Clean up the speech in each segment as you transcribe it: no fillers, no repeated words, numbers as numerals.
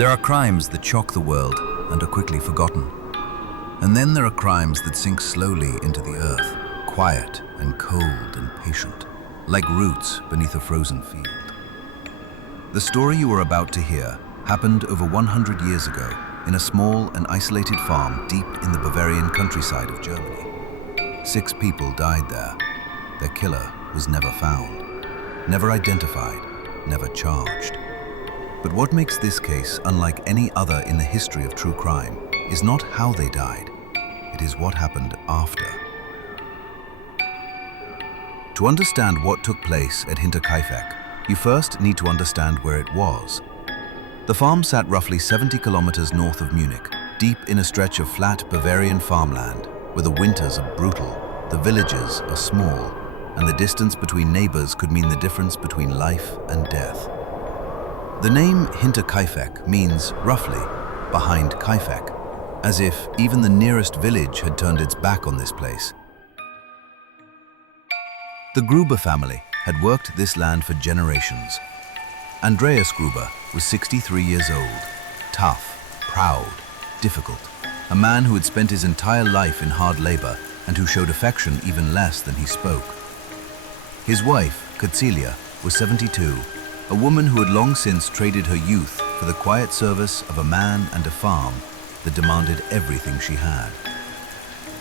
There are crimes that shock the world and are quickly forgotten. And then there are crimes that sink slowly into the earth, quiet and cold and patient, like roots beneath a frozen field. The story you are about to hear happened over 100 years ago in a small and isolated farm deep in the Bavarian countryside of Germany. 6 people died there. Their killer was never found, never identified, never charged. But what makes this case unlike any other in the history of true crime is not how they died, it is what happened after. To understand what took place at Hinterkaifeck, you first need to understand where it was. The farm sat roughly 70 kilometers north of Munich, deep in a stretch of flat Bavarian farmland, where the winters are brutal, the villages are small, and the distance between neighbors could mean the difference between life and death. The name Hinterkaifeck means, roughly, behind Kaifeck, as if even the nearest village had turned its back on this place. The Gruber family had worked this land for generations. Andreas Gruber was 63 years old, tough, proud, difficult, a man who had spent his entire life in hard labor and who showed affection even less than he spoke. His wife, Cecilia, was 72, a woman who had long since traded her youth for the quiet service of a man and a farm that demanded everything she had.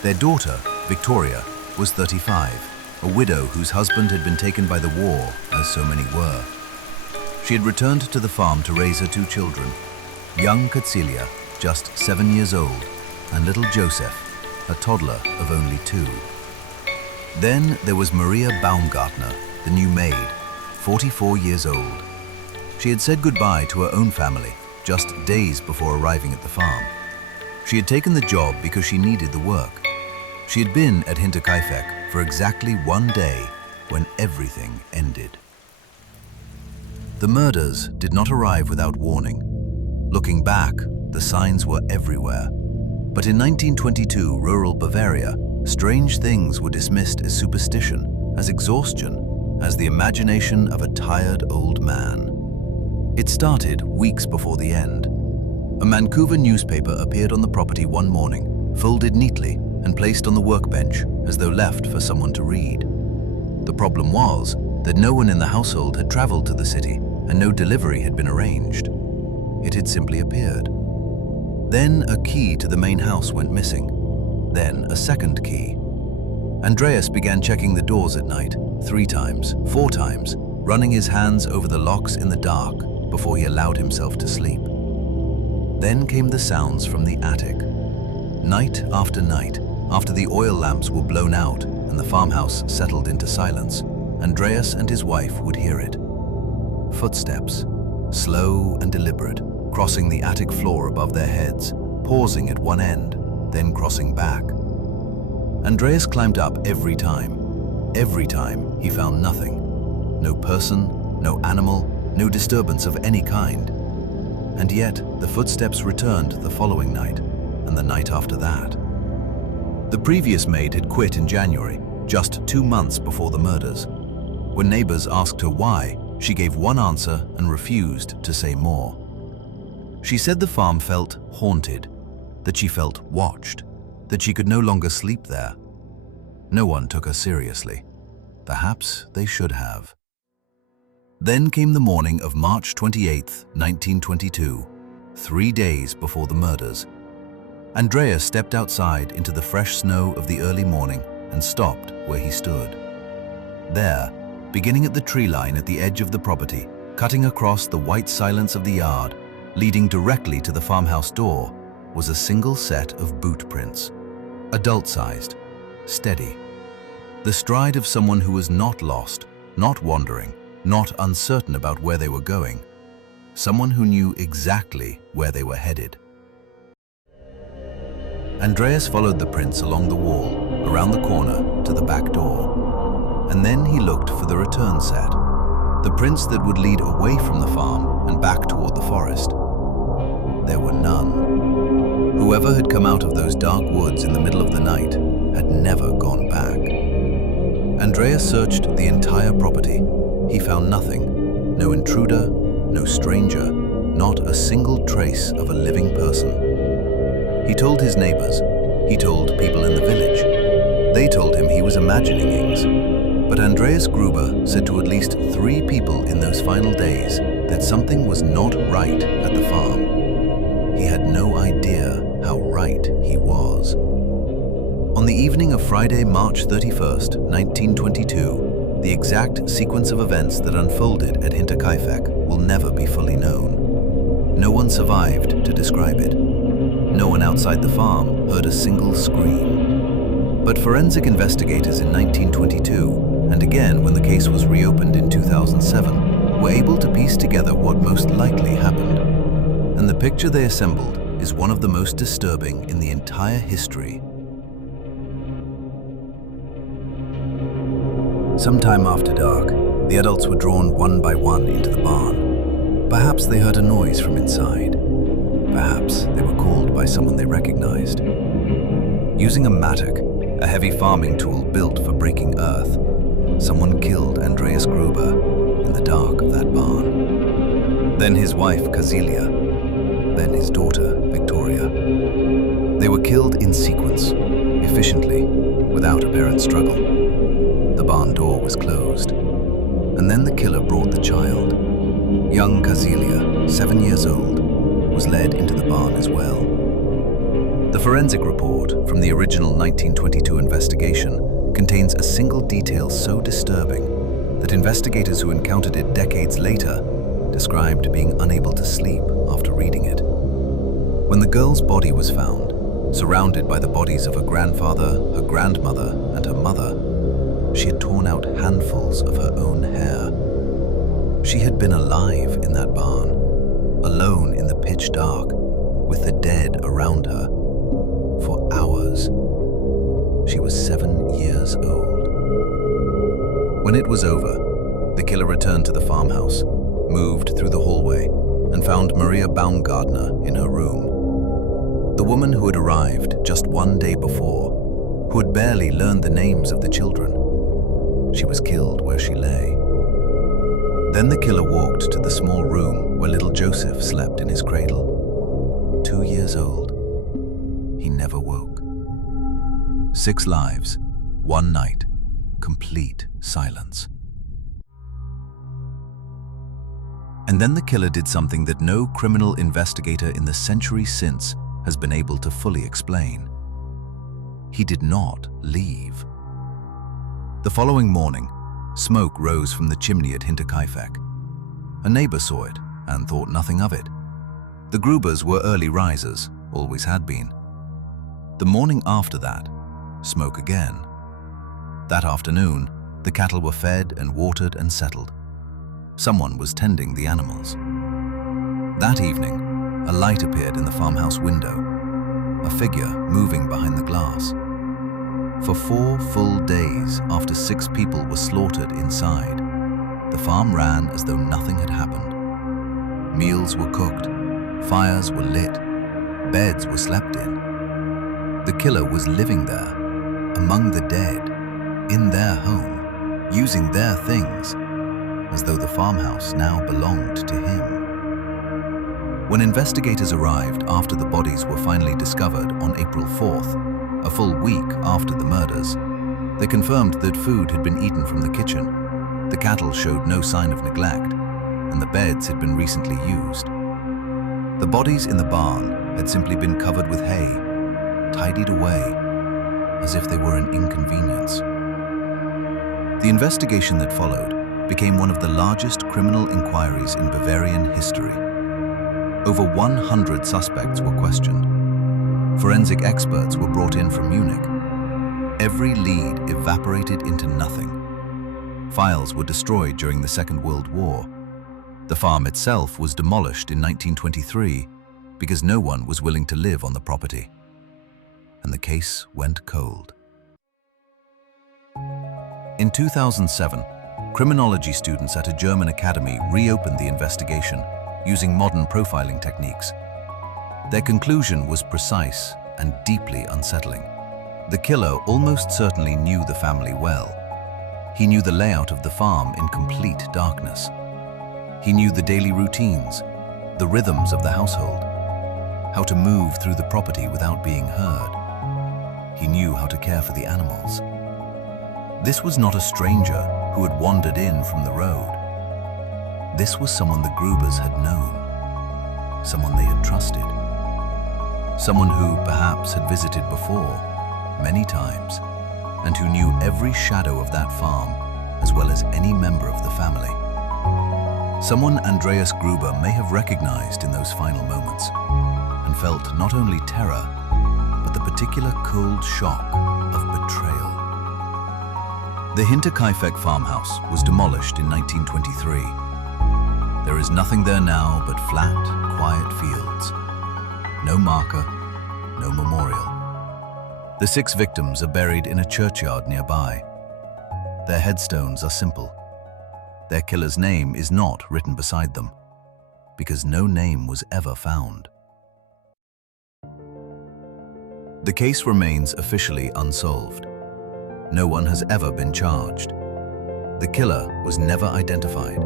Their daughter, Victoria, was 35, a widow whose husband had been taken by the war, as so many were. She had returned to the farm to raise her 2 children, young Cecilia, just 7 years old, and little Joseph, a toddler of only 2. Then there was Maria Baumgartner, the new maid, 44 years old. She had said goodbye to her own family just days before arriving at the farm. She had taken the job because she needed the work. She had been at Hinterkaifeck for exactly 1 day when everything ended. The murders did not arrive without warning. Looking back, the signs were everywhere. But in 1922, rural Bavaria, strange things were dismissed as superstition, as exhaustion, as the imagination of a tired old man. It started weeks before the end. A Vancouver newspaper appeared on the property one morning, folded neatly and placed on the workbench as though left for someone to read. The problem was that no one in the household had traveled to the city and no delivery had been arranged. It had simply appeared. Then a key to the main house went missing. Then a second key. Andreas began checking the doors at night, 3 times, 4 times, running his hands over the locks in the dark before he allowed himself to sleep. Then came the sounds from the attic. Night after night, after the oil lamps were blown out and the farmhouse settled into silence, Andreas and his wife would hear it. Footsteps, slow and deliberate, crossing the attic floor above their heads, pausing at one end, then crossing back. Andreas climbed up every time. Every time he found nothing. No person, no animal, no disturbance of any kind. And yet the footsteps returned the following night, and the night after that. The previous maid had quit in January, just 2 months before the murders. When neighbors asked her why, she gave one answer and refused to say more. She said the farm felt haunted, that she felt watched, that she could no longer sleep there. No one took her seriously. Perhaps they should have. Then came the morning of March 28, 1922, 3 days before the murders. Andreas stepped outside into the fresh snow of the early morning and stopped where he stood. There, beginning at the tree line at the edge of the property, cutting across the white silence of the yard, leading directly to the farmhouse door, was a single set of boot prints. Adult-sized, steady. The stride of someone who was not lost, not wandering, not uncertain about where they were going. Someone who knew exactly where they were headed. Andreas followed the prints along the wall, around the corner, to the back door. And then he looked for the return set, the prints that would lead away from the farm and back toward the forest. There were none. Whoever had come out of those dark woods in the middle of the night had never gone back. Andreas searched the entire property. He found nothing. No intruder, no stranger, not a single trace of a living person. He told his neighbors, he told people in the village. They told him he was imagining things. But Andreas Gruber said to at least 3 people in those final days that something was not right at the farm. He had no idea how right he was. On the evening of Friday, March 31st, 1922, the exact sequence of events that unfolded at Hinterkaifeck will never be fully known. No one survived to describe it. No one outside the farm heard a single scream. But forensic investigators in 1922, and again when the case was reopened in 2007, were able to piece together what most likely happened. And the picture they assembled is one of the most disturbing in the entire history. Sometime after dark, the adults were drawn one by one into the barn. Perhaps they heard a noise from inside. Perhaps they were called by someone they recognized. Using a mattock, a heavy farming tool built for breaking earth, someone killed Andreas Gruber in the dark of that barn. Then his wife, Kazilia. Then his daughter, Victoria. They were killed in sequence, efficiently, without apparent struggle. The barn door was closed. And then the killer brought the child. Young Kazilia, 7 years old, was led into the barn as well. The forensic report from the original 1922 investigation contains a single detail so disturbing that investigators who encountered it decades later described being unable to sleep after reading it. When the girl's body was found, surrounded by the bodies of her grandfather, her grandmother, and her mother, she had torn out handfuls of her own hair. She had been alive in that barn, alone in the pitch dark, with the dead around her, for hours. She was 7 years old. When it was over, the killer returned to the farmhouse, moved through the hallway, and found Maria Baumgartner in her room. The woman who had arrived just 1 day before, who had barely learned the names of the children. She was killed where she lay. Then the killer walked to the small room where little Joseph slept in his cradle. 2 years old. He never woke. 6 lives, 1 night, complete silence. And then the killer did something that no criminal investigator in the century since has been able to fully explain. He did not leave. The following morning, smoke rose from the chimney at Hinterkaifeck. A neighbor saw it and thought nothing of it. The Grubers were early risers, always had been. The morning after that, smoke again. That afternoon, the cattle were fed and watered and settled. Someone was tending the animals. That evening, a light appeared in the farmhouse window, a figure moving behind the glass. For 4 full days after 6 people were slaughtered inside, the farm ran as though nothing had happened. Meals were cooked, fires were lit, beds were slept in. The killer was living there, among the dead, in their home, using their things, as though the farmhouse now belonged to him. When investigators arrived after the bodies were finally discovered on April 4th, a full week after the murders, they confirmed that food had been eaten from the kitchen, the cattle showed no sign of neglect, and the beds had been recently used. The bodies in the barn had simply been covered with hay, tidied away, as if they were an inconvenience. The investigation that followed became one of the largest criminal inquiries in Bavarian history. Over 100 suspects were questioned. Forensic experts were brought in from Munich. Every lead evaporated into nothing. Files were destroyed during the Second World War. The farm itself was demolished in 1923 because no one was willing to live on the property. And the case went cold. In 2007, criminology students at a German academy reopened the investigation using modern profiling techniques. Their conclusion was precise and deeply unsettling. The killer almost certainly knew the family well. He knew the layout of the farm in complete darkness. He knew the daily routines, the rhythms of the household, how to move through the property without being heard. He knew how to care for the animals. This was not a stranger who had wandered in from the road. This was someone the Grubers had known, someone they had trusted, someone who perhaps had visited before, many times, and who knew every shadow of that farm as well as any member of the family. Someone Andreas Gruber may have recognized in those final moments and felt not only terror, but the particular cold shock of betrayal. The Hinterkaifeck farmhouse was demolished in 1923. There is nothing there now but flat, quiet fields. No marker, no memorial. The 6 victims are buried in a churchyard nearby. Their headstones are simple. Their killer's name is not written beside them, because no name was ever found. The case remains officially unsolved. No one has ever been charged. The killer was never identified.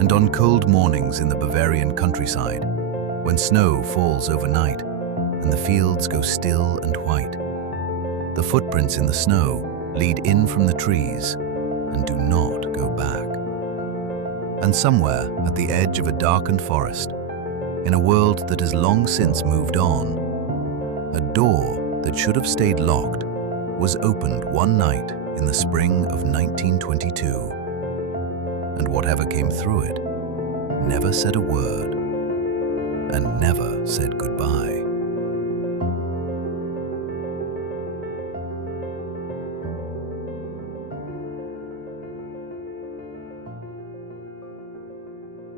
And on cold mornings in the Bavarian countryside, when snow falls overnight and the fields go still and white, the footprints in the snow lead in from the trees and do not go back. And somewhere at the edge of a darkened forest, in a world that has long since moved on, a door that should have stayed locked was opened one night in the spring of 1922. And whatever came through it never said a word and never said goodbye.